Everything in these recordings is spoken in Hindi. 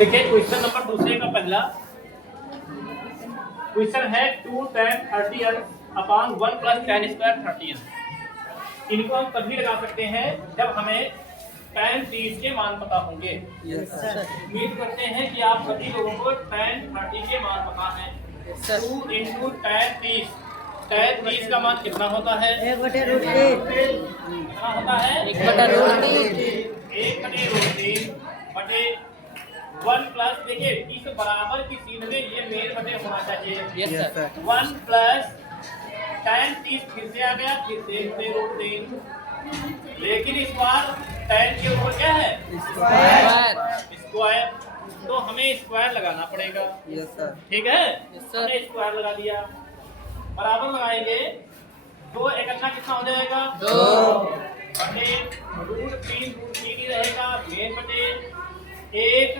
देखिए क्वेश्चन नंबर दूसरे का पहला क्वेश्चन है 2 tan 30n upon 1 plus tan square 30n। इनको हम तभी लगा सकते हैं जब हमें tan 30 के मान पता होंगे। उम्मीद करते हैं कि आप सभी लोगों को tan 30 के मान पता है। 2 into tan 30, tan 30 का मान कितना होता है? 1/√3 कितना होता है? 1/√3 1/√3 बटे 1 प्लस, देखिए इस बराबर की सीध में ये मेल बटे होना चाहिए। यस सर 1 प्लस tan 30 फिर से आ गया, फिर से √3, लेकिन इस बार tan के ऊपर क्या है? स्क्वायर। तो हमें स्क्वायर लगाना पड़ेगा। यस सर ठीक है, Yes, sir. हमने स्क्वायर लगा दिया, बराबर लगाएंगे। 2 एकन्ना कितना हो जाएगा? 2 बटे √3 ही रहेगा, मेन बटे 1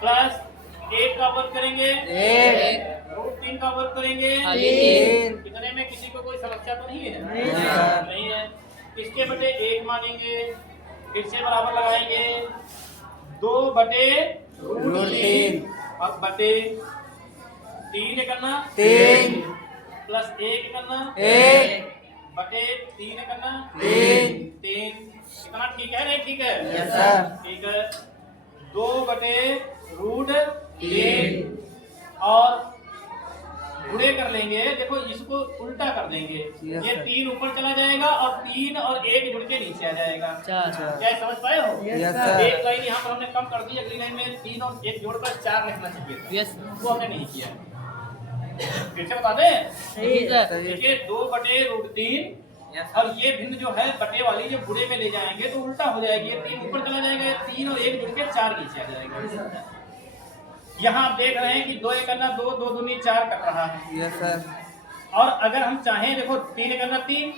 प्लस 1 का वर्ग करेंगे, 3 का वर्ग करेंगे, 3 कितने में किसी को कोई समस्या तो नहीं है? नहीं सर। नहीं है। इसके बटे 1 मानेंगे, फिर से बराबर लगाएंगे, 2 बटे √3 अब बटे 3 करना, 3 प्लस 1 करना, 1 बटे 3 करना, 3 कितना? ठीक है नहीं ठीक है? यस सर ठीक है। 2 बटे √3 और गुणे कर लेंगे। देखो इसको उल्टा कर देंगे, Yes, ये sir. 3 ऊपर चला जाएगा और 3 और 1 जुड़ के नीचे आ जाएगा। अच्छा क्या समझ पाए हो? Yes, sir. एक लाइन यहाँ पर हमने कम कर दी, अगली लाइन में 3 और 1 जोड़कर 4 लिखना चाहिए था। यस वो हमने नहीं किया। फिर से बता दें, सही है सही देखिए 2 बटे √3 और ये भिन्न जो है बटे वाली जो गुणे में ले जाएंगे तो उल्टा हो जाएगी, ये 3 ऊपर चला जाएगा, 3 और 1 जुड़ के 4 नीचे आ जाएगा। यहाँ आप देख रहे हैं कि 2 एकन्ना 2, 2 दूनी 4 कट रहा है। यस सर और अगर हम चाहें, देखो 3 एकन्ना 3,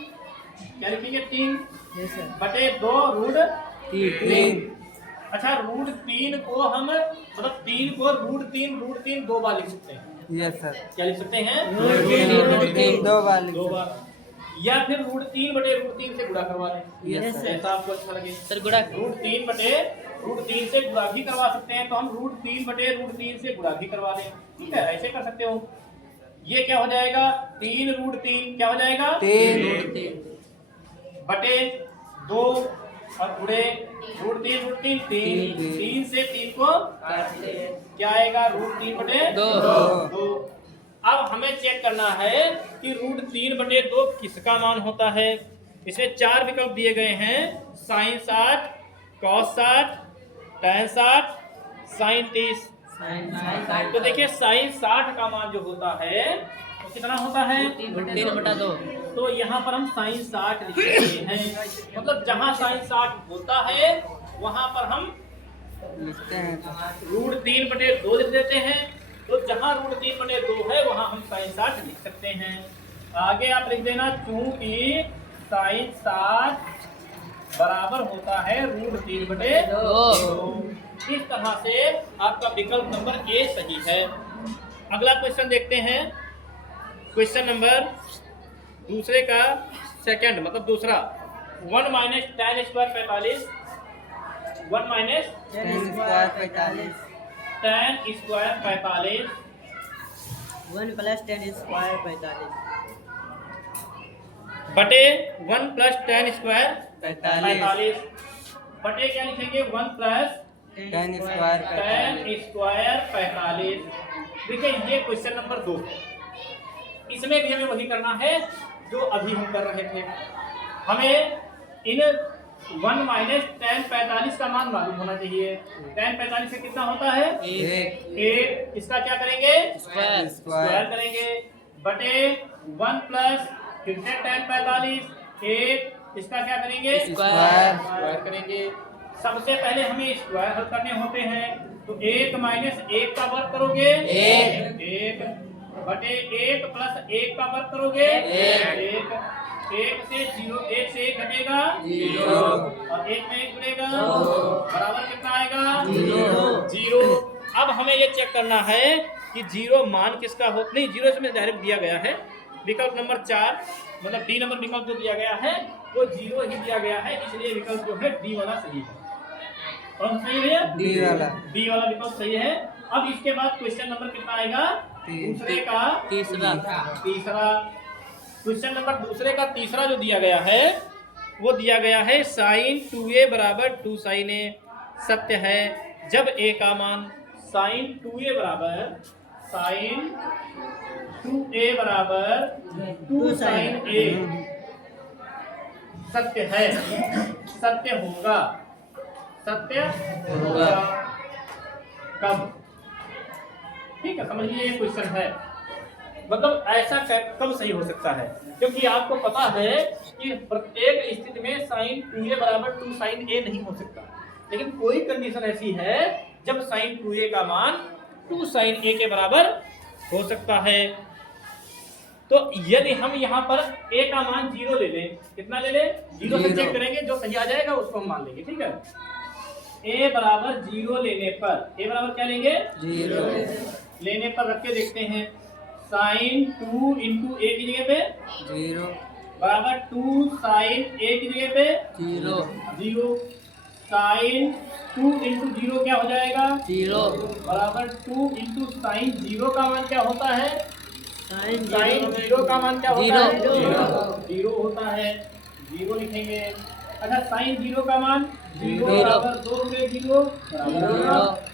क्या लिखेंगे? 3 यस सर बटे 2 √3। 3 अच्छा, √3 को हम मतलब 3 को √3 2 बार लिख सकते हैं। यस सर क्या लिख सकते हैं? √3 2 बार लिख 2 बार, या फिर √3 बटे √3 से गुणा करवा लें। Yes, sir. ऐसा आपको अच्छा लगे सर गुणा √3 बटे √3 से गुणा भी करवा सकते हैं, तो हम √3 बटे √3 से गुणा भी करवा दें। ठीक है, ऐसे कर सकते हो। ये क्या हो जाएगा? 3 √3 क्या हो जाएगा? 3 बटे 2 और गुणे √3 3 से 3 को क्या आएगा? √3 बटे 2। अब हमें चेक करना है कि √3 बटे 2 किसका मान होता है। इसमें 4 विकल्प दिए गए हैं, sin 60, cos 60, tan 60, sin 30। तो देखिए sin 60 का मान जो होता है वो कितना होता है? 3/2 तो यहाँ पर हम sin 60 लिख रहे हैं, मतलब जहाँ sin 60 होता है वहाँ पर हम लिखते हैं √3 बटे 2 लिख देते हैं। तो जहाँ √3 बटे 2 है वहाँ हम sin 60 लिख सकते हैं। आगे आप लिख देना, चूंकि sin 60 बराबर होता है √3 बटे 2। इस तरह से आपका विकल्प नंबर ए सही है। अगला क्वेश्चन देखते हैं। क्वेश्चन नंबर दूसरे का सेकंड, मतलब दूसरा, 1 minus tan square 45, 1 minus tan square 45 tan square 45 1 plus tan square 45 बटे 1 प्लस tan स्क्वायर 45 45 बटे क्या लिखेंगे? 1 plus tan square tan 45 square 45। देखिए ये क्वेश्चन नंबर 2, इसमें भी हमें वही करना है जो अभी हम कर रहे थे। हमें इन 1 माइनस tan 45 का मान मालूम होना चाहिए। tan 45 से कितना होता है? 1। इसका क्या करेंगे? स्क्वायर करेंगे, बटे 1 प्लस फिर से tan 45 1, इसका क्या करेंगे? स्क्वायर करेंगे। सबसे पहले हमें स्क्वायर हल करने होते हैं, तो 1 माइनस 1 का वर्ग करोगे 1 बटे 1 प्लस 1 का वर्ग करोगे 1 से 0, 1 से 1 घटेगा 0 और 1 में 1 जुड़ेगा बराबर कितना आएगा? 0। अब हमें ये चेक करना है कि 0 मान किसका हो, नहीं 0 से डायरेक्ट दिया गया है। विकल्प नंबर 4, मतलब डी नंबर विकल्प जो दिया गया है वो 0 ही दिया गया है, इसलिए विकल्प जो है डी वाला सही है। कौन सा सही है? डी वाला। डी वाला विकल्प सही है। अब इसके बाद क्वेश्चन नंबर कितना आएगा? दूसरे का तीसरा। क्वेश्चन नंबर दूसरे का तीसरा जो दिया गया है वो दिया गया है साइन 2a बराबर 2 साइन ए। सत्य है जब a का मान साइन 2a बराबर 2 साइन ए सत्य है, सत्य होगा कब? ठीक है, समझ लीजिए ये क्वेश्चन है। मतलब ऐसा कब सही हो सकता है? क्योंकि आपको पता है कि प्रत्येक स्थिति में साइन 2a बराबर 2 साइन a नहीं हो सकता, लेकिन कोई कंडीशन ऐसी है जब साइन 2a का मान 2 साइन a के बराबर हो सकता है। तो यदि हम यहाँ पर a का मान 0 ले लें, कितना ले लें? 0 से चेक करेंगे, जो सही आ जाएगा उसको हम मान लेंगे। ठीक है, a बराबर 0 लेने पर, a बराबर क्या लेंगे? 0 लेने पर रख के देखते हैं। साइन 2 इंटू a की जगह पे 0 बराबर 2 साइन a की जगह पे 0 साइन 2 इंटू 0 क्या हो जाएगा? 0 बराबर 2 इंटू साइन 0 का मान क्या होता है? साइन साइन 0 का मान क्या होता है? 0 0 होता है, 0 लिखेंगे। अच्छा, साइन 0 का मान 0 0 बराबर 2 गुणे 0 बराबर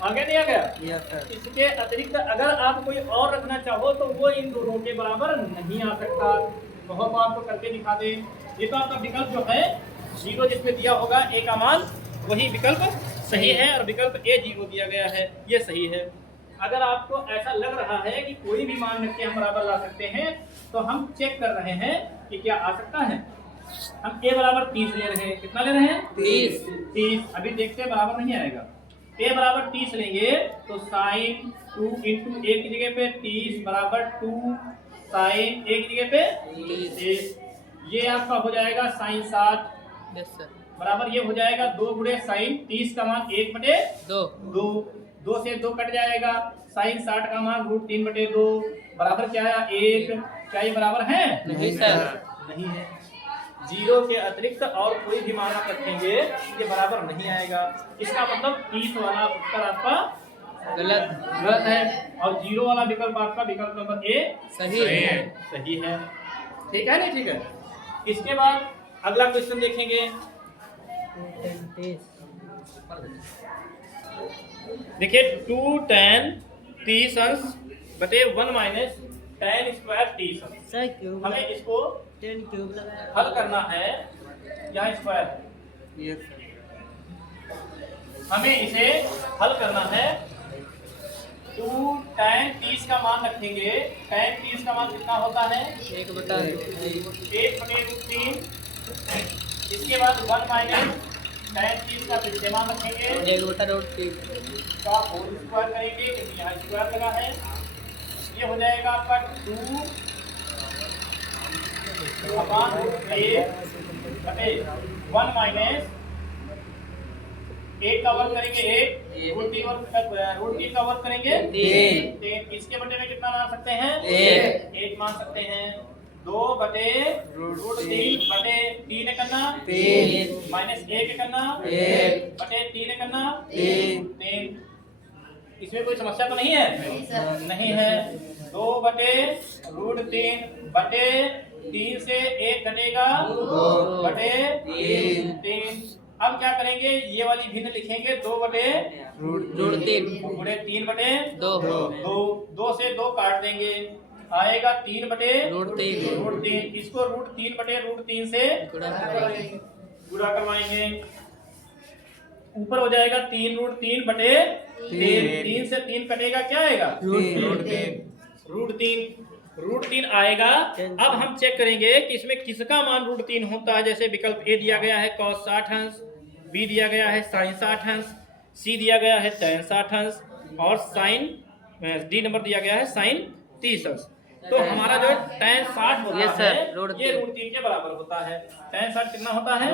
आगे नहीं आ गया? Yes sir. इसके अतिरिक्त अगर आप कोई और रखना चाहो तो वो इन दोनों के बराबर नहीं आ सकता। तो हम आपको करके दिखा दें। ये तो आपका विकल्प जो है 0 जिसमें दिया होगा a का मान, वही विकल्प सही है और विकल्प a 0 दिया गया है, ये सही है। अगर आपको ऐसा लग रहा है कि कोई भी मान रख के हम बराबर ला सकते हैं, तो हम चेक कर रहे हैं कि क्या आ सकता है। हम a बराबर 30 ले रहे हैं, कितना ले रहे हैं? 30। अभी देखते हैं बराबर नहीं आएगा। a बराबर 30 लेंगे तो साइन 2 इंटू a की जगह पे 30 बराबर 2 साइन a की जगह पे 30। ये आपका हो जाएगा साइन 60 यस सर। बराबर ये हो जाएगा 2 गुणे साइन 30 का मान 1/2, 2 से 2 कट जाएगा। साइन 60 का मान √3/2 बराबर क्या है? 1। क्या ये बराबर है? नहीं सर। नहीं है। 0 के अतिरिक्त और कोई भी मान आप रखेंगे ये बराबर नहीं आएगा। इसका मतलब 30 वाला उत्तर आपका गलत है और 0 वाला विकल्प आपका विकल्प नंबर ए सही है। ठीक है नहीं? ठीक है। इसके बाद अगला क्वेश्चन देखेंगे। देखिए 2 tan 30 अंश बटे 1 माइनस tan स्क्वायर 30 अंश। सर क्यूब हमें इसको 10 क्यूब लगाया। हल करना है। यहाँ स्क्वायर है, यस सर। हमें इसे हल करना है। 2 tan 30 का मान रखेंगे। tan 30 का मान कितना होता है? 1/√3। इसके बाद 1 माइनस tan 30 का फिर से मान रखेंगे, 1/√3 का होल स्क्वायर करेंगे क्योंकि यहाँ स्क्वायर लगा है। ये हो जाएगा आपका 2 अपॉन √3 बटे 1 माइनस 1 का वर्ग करेंगे 1, √3 का वर्ग करेंगे 3। इसके बटे में कितना मान सकते हैं? 1 मान सकते हैं। 2 बटे √3 बटे 3 करना 3 माइनस 1 करना 1 बटे 3 करना 3। इसमें कोई समस्या तो नहीं है? नहीं है। 2 बटे √3 बटे 3 से 1 घटेगा 2 बटे 3। अब क्या करेंगे? ये वाली भिन्न लिखेंगे 2 बटे √3 गुणे 3 बटे 2 2 से 2 काट देंगे, आएगा 3 बटे √3। इसको √3 बटे √3 से गुणा करवाएंगे। ऊपर हो जाएगा 3 √3 बटे 3 से 3 कटेगा, क्या आएगा? √3 आएगा। अब हम चेक करेंगे कि इसमें किसका मान √3 होता है। जैसे विकल्प ए दिया गया है cos 60 अंश, बी दिया गया है sin 60 अंश, सी दिया गया है tan 60 अंश और साइन डी नंबर दिया गया है sin 30 अंश। तो हमारा जो tan 60 होता है ये √3 के बराबर होता है। tan 60 कितना होता है?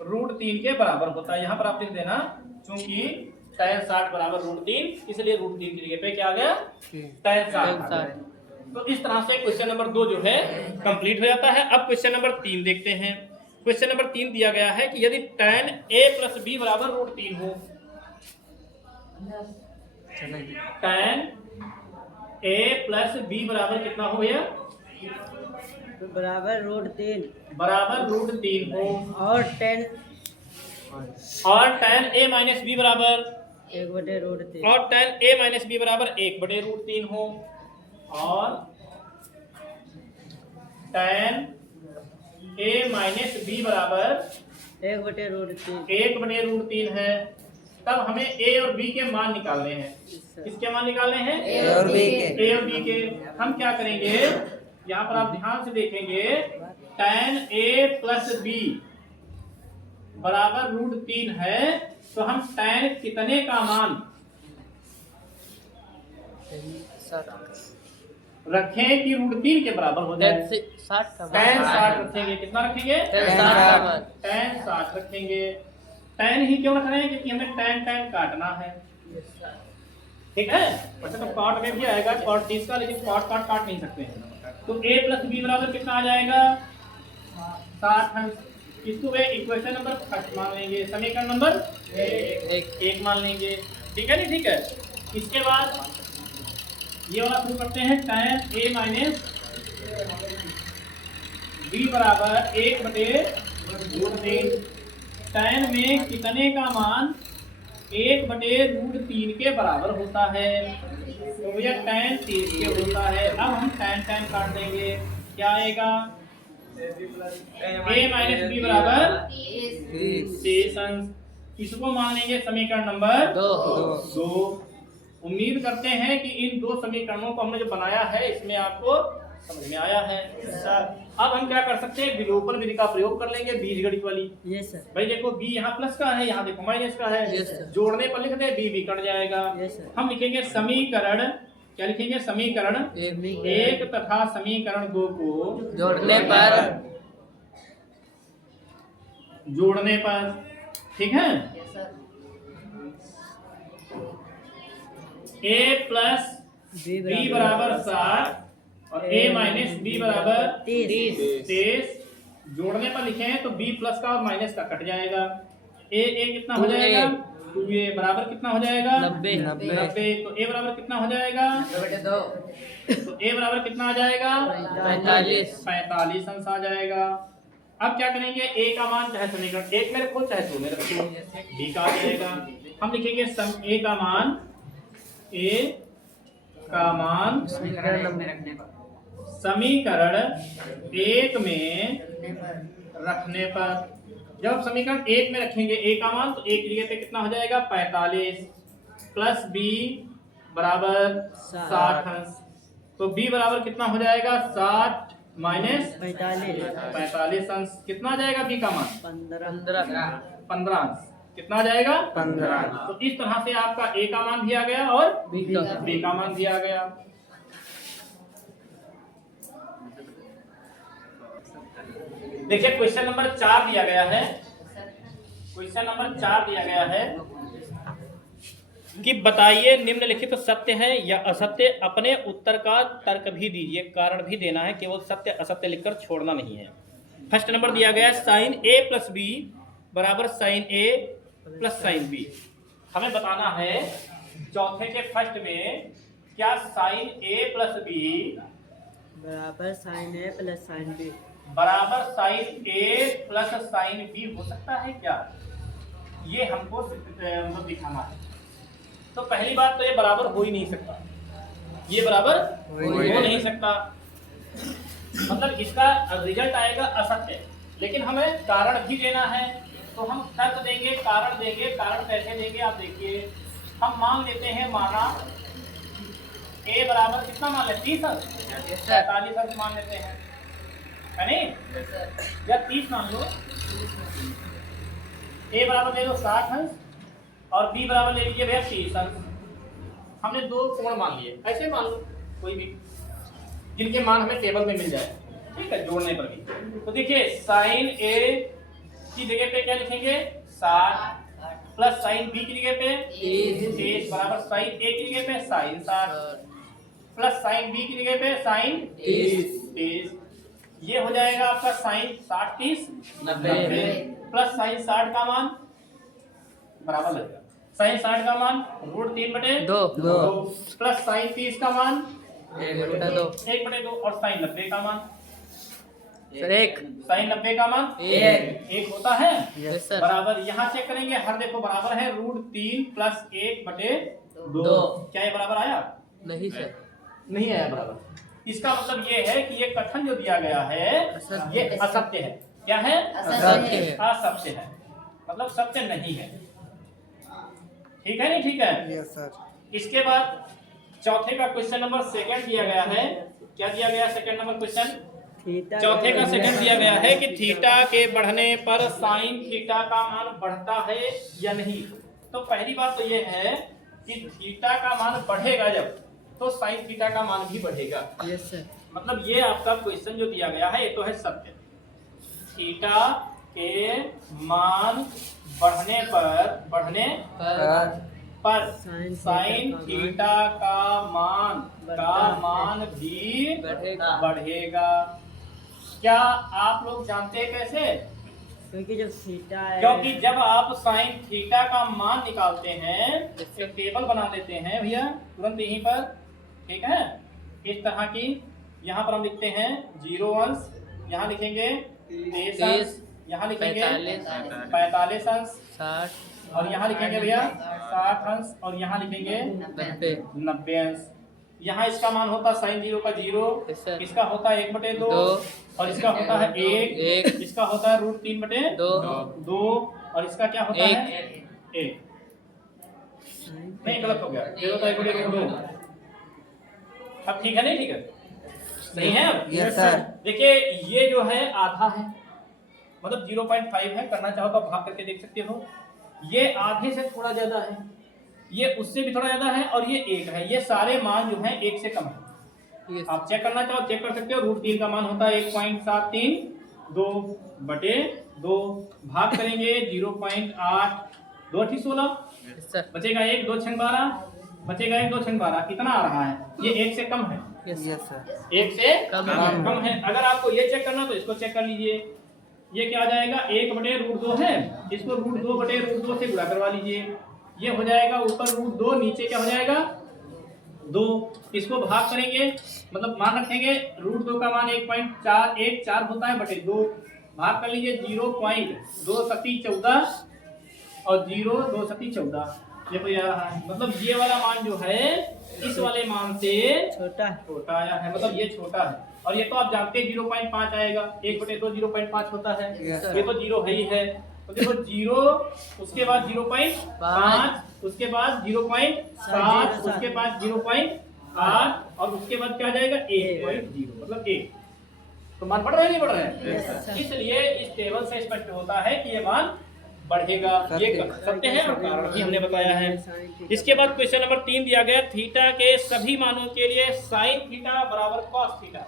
√3 के बराबर होता है। यहाँ पर आप लिख देना, क्योंकि tan 60 बराबर √3, इसलिए √3 की जगह पे क्या आ गया? tan 60। तो इस तरह से क्वेश्चन नंबर 2 जो है कंप्लीट हो जाता है। अब क्वेश्चन नंबर 3 देखते हैं। क्वेश्चन नंबर 3 दिया गया है कि यदि tan a प्लस b बराबर √3 हो, tan a प्लस b बराबर कितना हो भैया? तो बराबर √3 बराबर √3 हो, और 10 और tan a माइनस b बराबर 1/√3 और tan a माइनस b बराबर 1/√3 हो, और tan a माइनस b बराबर 1/√3 1/√3 है। तब हमें a और b के मान निकालने हैं। किसके मान निकालने हैं? A और B के। a और b के। हम क्या करेंगे, यहाँ पर आप ध्यान से देखेंगे, tan a प्लस b बराबर √3 है, तो हम tan कितने का मान रखें कि √3 के बराबर हो जाए? tan 60 रखेंगे। कितना रखेंगे? tan 60 रखेंगे। tan ही क्यों रख रहे हैं? क्योंकि हमें tan काटना है। ठीक है, वैसे तो कॉट में भी आएगा कॉट 30 का, लेकिन कॉट काट नहीं सकते हैं। तो a प्लस b बराबर कितना आ जाएगा? 60। इसको वे इक्वेशन नंबर फर्स्ट मान लेंगे, समीकरण नंबर 1 मान लेंगे। ठीक है नहीं? ठीक है। इसके बाद ये वाला शुरू करते हैं, tan a माइनस b बराबर 1/√3। tan में कितने का मान 1/√3 के बराबर होता है? तो भैया tan 30 के होता है। अब हम tan काट देंगे, क्या आएगा? a माइनस b बराबर 30। इसको मान लेंगे समीकरण नंबर 2। उम्मीद करते हैं कि इन दो समीकरणों को हमने जो बनाया है इसमें आपको समझ में आया है। अब हम क्या कर सकते हैं, विलोपन विधि का प्रयोग कर लेंगे, बीजगणित वाली। Yes sir. भाई देखो b यहाँ प्लस का है, यहाँ देखो माइनस का है। Yes, sir. जोड़ने पर लिख दे b कट जाएगा। Yes, sir. हम लिखेंगे समीकरण, क्या लिखेंगे? समीकरण 1 तथा समीकरण 2 को जोड़ने पर। ठीक है, a प्लस b बराबर 60 और a माइनस b बराबर 30। जोड़ने पर लिखे हैं तो b प्लस का और माइनस का कट जाएगा। a कितना हो जाएगा? 2a बराबर कितना हो जाएगा? 90। तो a बराबर कितना हो जाएगा? तो a बराबर कितना आ जाएगा? 45 अंश आ जाएगा। अब क्या करेंगे, a का मान चाहे समीकरण 1 में रखो चाहे 2 में रखो, b का आ जाएगा। हम लिखेंगे a का मान समीकरण 1 में रखने पर। जब समीकरण 1 में रखेंगे a का मान, तो a की जगह पे कितना हो जाएगा? 45 प्लस b बराबर 60 अंश। तो b बराबर कितना हो जाएगा? 60 माइनस 45 अंश। कितना आ जाएगा b का मान? 15 अंश। कितना आ जाएगा? 15। तो इस तरह से आपका a का मान भी आ गया और b का मान भी आ गया। देखिए क्वेश्चन नंबर 4 दिया गया है। क्वेश्चन नंबर 4 दिया गया है कि बताइए निम्नलिखित सत्य है या असत्य, अपने उत्तर का तर्क भी दीजिए, कारण भी देना है, केवल सत्य असत्य लिखकर छोड़ना नहीं है। फर्स्ट नंबर दिया गया है साइन a प्लस b बराबर sine a plus sine b। हमें बताना है चौथे के फर्स्ट में क्या साइन a प्लस b बराबर sine a plus sine b बराबर sine a plus sine b हो सकता है क्या? ये हमको दिखाना है। तो पहली बात तो ये बराबर हो ही नहीं सकता, ये बराबर हो नहीं सकता, मतलब इसका रिजल्ट आएगा असत्य। लेकिन हमें कारण भी देना है, तो हम तर्क देंगे, कारण देंगे। कारण कैसे देंगे आप देखिए, हम मान लेते हैं, माना a बराबर कितना मान लेते हैं? 30 अंश, 45 अंश मान लेते हैं, है नहीं? या 30 मान लो। a बराबर ले लो 60 अंश और b बराबर ले लीजिए भैया 30 अंश। हमने दो कोण मान लिए, ऐसे मान लो कोई भी जिनके मान हमें टेबल में मिल जाए। ठीक है, जोड़ने पर भी। तो देखिए साइन a की जगह पे क्या लिखेंगे? 60 प्लस साइन b की जगह पे 30 बराबर साइन a की जगह पे साइन 60 प्लस साइन b की जगह पे साइन 30। ये हो जाएगा आपका साइन 60 30 90 प्लस साइन 60 का मान बराबर लगेगा साइन 60 का मान √3/2 प्लस साइन 30 का मान 1/2 और साइन 90 का मान साइन 90 का मान 1 होता है। बराबर यहाँ चेक करेंगे, हर देखो बराबर है √3 प्लस 1/2। क्या ये बराबर आया? नहीं सर, नहीं आया बराबर। इसका मतलब ये है कि ये कथन जो दिया गया है ये असत्य है। क्या है? असत्य है, मतलब सत्य नहीं है। ठीक है नहीं? ठीक है। Yes sir. इसके बाद चौथे का क्वेश्चन नंबर सेकंड दिया गया है। क्या दिया गया सेकंड नंबर क्वेश्चन? चौथे का सेकंड दिया गया है कि थीटा के बढ़ने पर साइन थीटा का मान बढ़ता है या नहीं। तो पहली बात तो ये है कि थीटा का मान बढ़ेगा जब तो साइन थीटा का मान भी बढ़ेगा। Yes sir. मतलब ये आपका क्वेश्चन जो दिया गया है ये तो है सत्य। थीटा के मान बढ़ने पर साइन थीटा का मान भी बढ़ेगा। क्या आप लोग जानते हैं कैसे? क्योंकि जब थीटा है, क्योंकि जब आप साइन थीटा का मान निकालते हैं एक टेबल बना लेते हैं भैया तुरंत यहीं पर, ठीक है, इस तरह की। यहाँ पर हम लिखते हैं 0 अंश, यहाँ लिखेंगे 23 अंश, यहाँ लिखेंगे 45 अंश, 60 और यहाँ लिखेंगे भैया 60 अंश, और यहाँ लिखेंगे 90 अंश। यहाँ इसका मान होता है साइन 0 का 0, इसका होता है 1/2 और इसका होता है 1, इसका होता है √3/2 और इसका क्या होता है 1। नहीं गलत हो गया, ये होता है 1/2। अब ठीक है नहीं? ठीक है, सही है। अब यस सर। देखिए ये जो है आधा है, मतलब 0.5 है। करना चाहो तो आप भाग करके देख सकते हो। ये आधे से थोड़ा ज्यादा है, ये उससे भी थोड़ा ज्यादा है, और ये 1 है। ये सारे मान जो है 1 से कम है। आप चेक करना चाहो चेक कर सकते हो। √3 का मान होता है 1.73, 2/2 भाग करेंगे 0.8, 2 × 16 बचेगा 1, 2 × 12 बचेगा 1, 2 × 12 कितना आ रहा है? ये 1 से कम है। Yes sir. 1 से कम है। अगर आपको ये चेक करना तो इसको चेक कर लीजिए। ये क्या आ जाएगा? 1/√2 है, इसको √2/√2 से गुणा करवा लीजिए। ये हो जाएगा ऊपर √2, नीचे क्या हो जाएगा 2। इसको भाग करेंगे, मतलब मान रखेंगे √2 का मान 1.4 होता है बटे 2। भाग कर लीजिए 0.2 और 0 2 14। ये तो यार है, मतलब ये वाला मान जो है इस वाले मान से छोटा आया है, मतलब ये छोटा है। और ये तो आप जानते हैं 0.5 आएगा, 1/2 0.5 होता है। ये तो 0 है ही है। तो देखो 0, उसके बाद 0.5, उसके बाद 0.7, उसके बाद 0.8 और उसके बाद क्या जाएगा 1.0, मतलब 1। तो मान बढ़ रहा है नहीं बढ़ रहा है? इसलिए इस टेबल से स्पष्ट होता है कि ये मान बढ़ेगा। ये सत्य है और कारण भी हमने बताया है। इसके बाद क्वेश्चन नंबर 3 दिया गया, थीटा के सभी मानों के लिए साइन थीटा बराबर कॉस थीटा।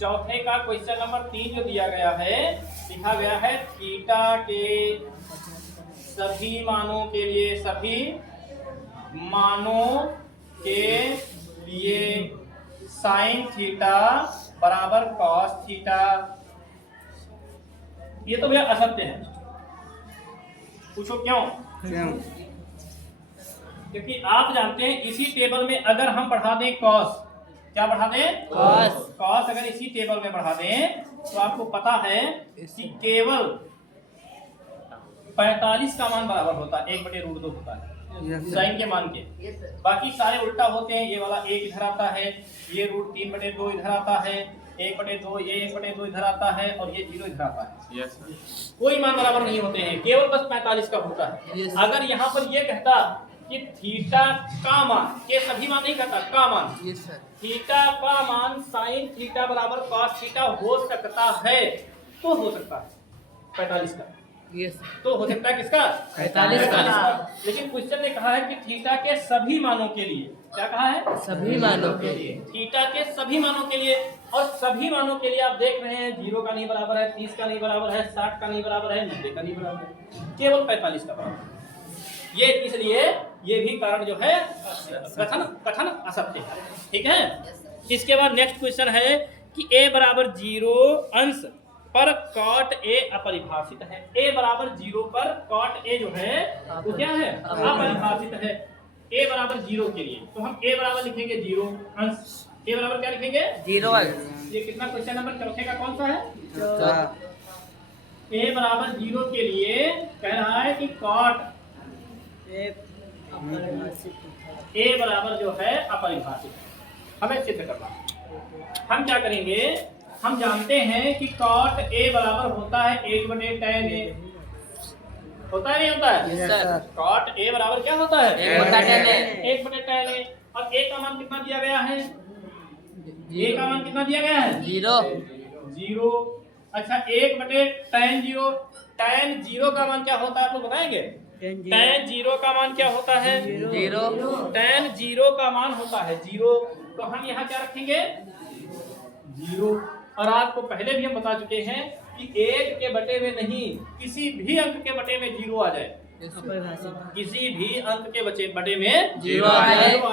चौथे का क्वेश्चन नंबर 3 जो दिया गया है, लिखा गया है थीटा के सभी मानों के लिए साइन थीटा बराबर कॉस थीटा। ये तो भैया असत्य है। पूछो क्यों? क्योंकि आप जानते हैं इसी टेबल में अगर हम बढ़ा दें कॉस, क्या बढ़ा दें? कॉस अगर इसी टेबल में बढ़ा दें तो आपको पता है कि केवल 45 का मान बराबर होता है 1/√2 होता है साइन के मान के। बाकी सारे उल्टा होते हैं। ये वाला 1 इधर आता है, ये √3/2 इधर आता है, 1/2 ये 1/2 इधर आता है और ये 0 इधर आता है। कोई मान बराबर नहीं होते हैं, केवल बस 45 का होता है। अगर यहाँ पर ये कहता कि थीटा का मान, के सभी मान नहीं कहता, का मान, थीटा का मान साइन थीटा बराबर कॉस थीटा हो सकता है, तो हो सकता है 45 का। तो हो सकता है किसका? 45 का। लेकिन क्वेश्चन ने कहा है कि थीटा के सभी मानों के लिए, क्या कहा है? सभी मानों के लिए, थीटा के सभी मानों के लिए। और सभी मानों के लिए आप देख रहे हैं 0 का नहीं बराबर है, 30 का नहीं बराबर है, 60 का नहीं बराबर है, 90 का नहीं बराबर है, केवल 45 का बराबर है। ये इसलिए ये भी कारण जो है कथन असत्य है। ठीक है। इसके बाद नेक्स्ट क्वेश्चन है कि a बराबर 0 अंश पर cot a अपरिभाषित है। a बराबर 0 पर cot a जो है वो क्या है, अपरिभाषित है। a बराबर 0 के लिए तो हम a बराबर लिखेंगे 0 अंश, a बराबर क्या लिखेंगे 0 ये कितना क्वेश्चन नंबर चौथे का कौन सा है? चौथा। a बराबर 0 के लिए कह रहा है कि cot a बराबर जो है अपरिभाषित है, हमें सिद्ध करना है। हम क्या करेंगे, हम जानते हैं कि cot a बराबर होता है 1/tan a, होता है नहीं होता है? Yes, sir. cot a बराबर क्या होता है? 1/tan a. 1/tan a। और a का मान कितना दिया गया है? a का मान कितना दिया गया है? 0। अच्छा 1/tan 0, tan 0 का मान क्या होता है आप लोग बताएंगे? tan 0 का मान क्या होता है? 0। tan 0 का मान होता है 0, तो हम यहाँ क्या रखेंगे 0। और आपको पहले भी हम बता चुके हैं कि 1 के बटे में नहीं, किसी भी अंक के बटे में 0 आ जाए, किसी भी अंक के बटे में 0 आ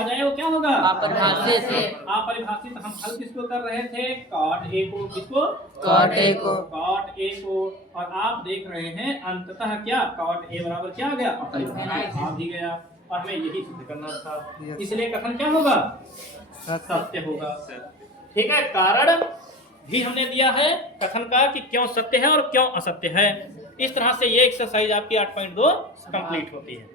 जाए वो क्या होगा? अपरिभाषित। अपरिभाषित। हम हल किसको कर रहे थे? cot a को। किसको? cot a को। cot a को। और आप देख रहे हैं अंततः क्या cot a बराबर क्या आ गया? अपरिभाषित आ भी गया। और हमें यही सिद्ध करना था, इसलिए कथन क्या होगा? सत्य होगा। ठीक है, कारण भी हमने दिया है कथन का कि क्यों सत्य है और क्यों असत्य है। इस तरह से ये एक्सरसाइज आपकी 8.2 कंप्लीट होती है।